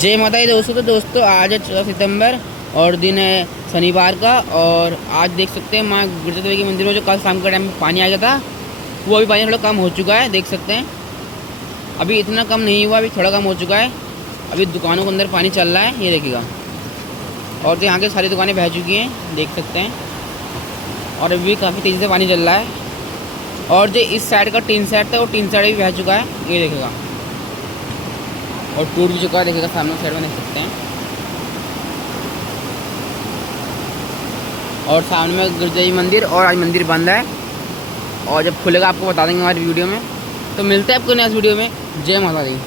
जय माता दी दोस्तों। तो दोस्तों आज है 14 सितंबर और दिन है शनिवार का। और आज देख सकते हैं माँ गिरजा देवी के मंदिर में जो कल शाम के टाइम में पानी आ गया था वो अभी पानी थोड़ा कम हो चुका है। देख सकते हैं अभी इतना कम नहीं हुआ, अभी थोड़ा कम हो चुका है। अभी दुकानों के अंदर पानी चल रहा है, ये देखिएगा। और तो यहाँ की सारी दुकानें बह चुकी हैं, देख सकते हैं। और अभी काफ़ी तेज़ी से पानी चल रहा है। और जो इस साइड का टीन साइड था वो टीन साइड भी बह चुका है, ये देखिएगा। और टूट भी चुका है, देखिएगा सामने साइड में देख सकते हैं। और सामने में गिरजा जी मंदिर, और आज मंदिर बंद है। और जब खुलेगा आपको बता देंगे हमारी वीडियो में। तो मिलते हैं आपको नेक्स्ट वीडियो में। जय माता दी।